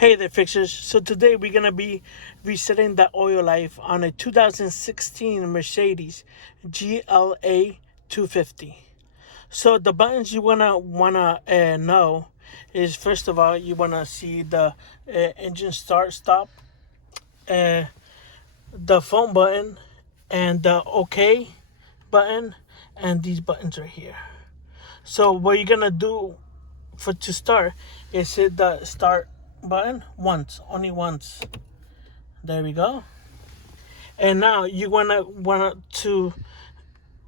Hey there, fixers. So today we're gonna be resetting the oil life on a 2016 Mercedes GLA 250. So the buttons you wanna know is, first of all, you wanna see the engine start stop, uh, the phone button, and the OK button, and these buttons right here. So what you're gonna do to start is hit the start button once, only once. There we go. And now you wanna to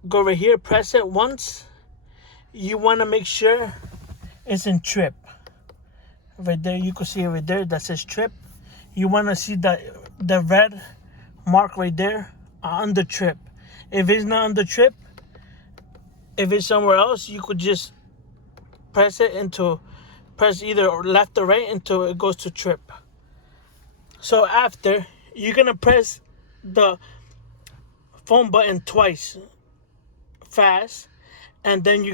go right here, press it once. You wanna make sure it's in trip. Right there, you can see it right there that says trip. You wanna see the red mark right there on the trip. If it's not on the trip, if it's somewhere else, you could just press either left or right until it goes to trip. So after, you're gonna press the phone button twice fast, and then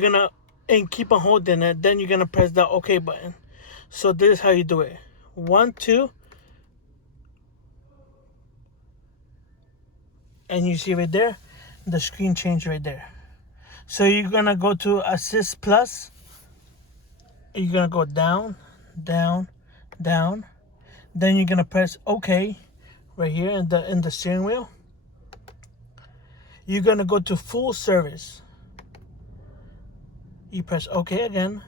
and keep on holding it. Then you're gonna press the OK button. So this is how you do it. 1, 2, and you see right there, the screen change right there. So you're gonna go to Assist Plus. You're gonna go down, down, down. Then you're gonna press OK right here in the steering wheel. You're gonna go to full service. You press OK again,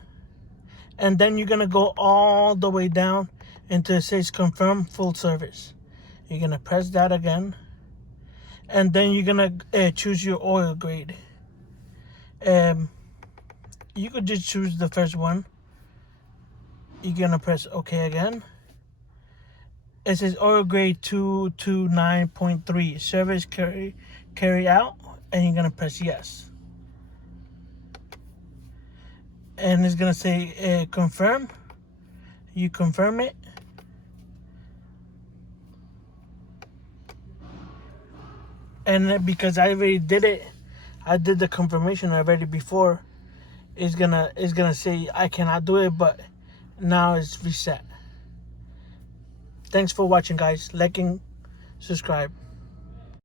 and then you're gonna go all the way down until it says confirm full service. You're gonna press that again, and then you're gonna choose your oil grade. You could just choose the first one. You're gonna press OK again. It says oil grade 229.3 service carry out, and you're gonna press yes. And it's gonna say confirm. You confirm it. And because I already did it, I did the confirmation already before, it's gonna say I cannot do it, but now it's reset. Thanks for watching, guys. Liking, subscribe.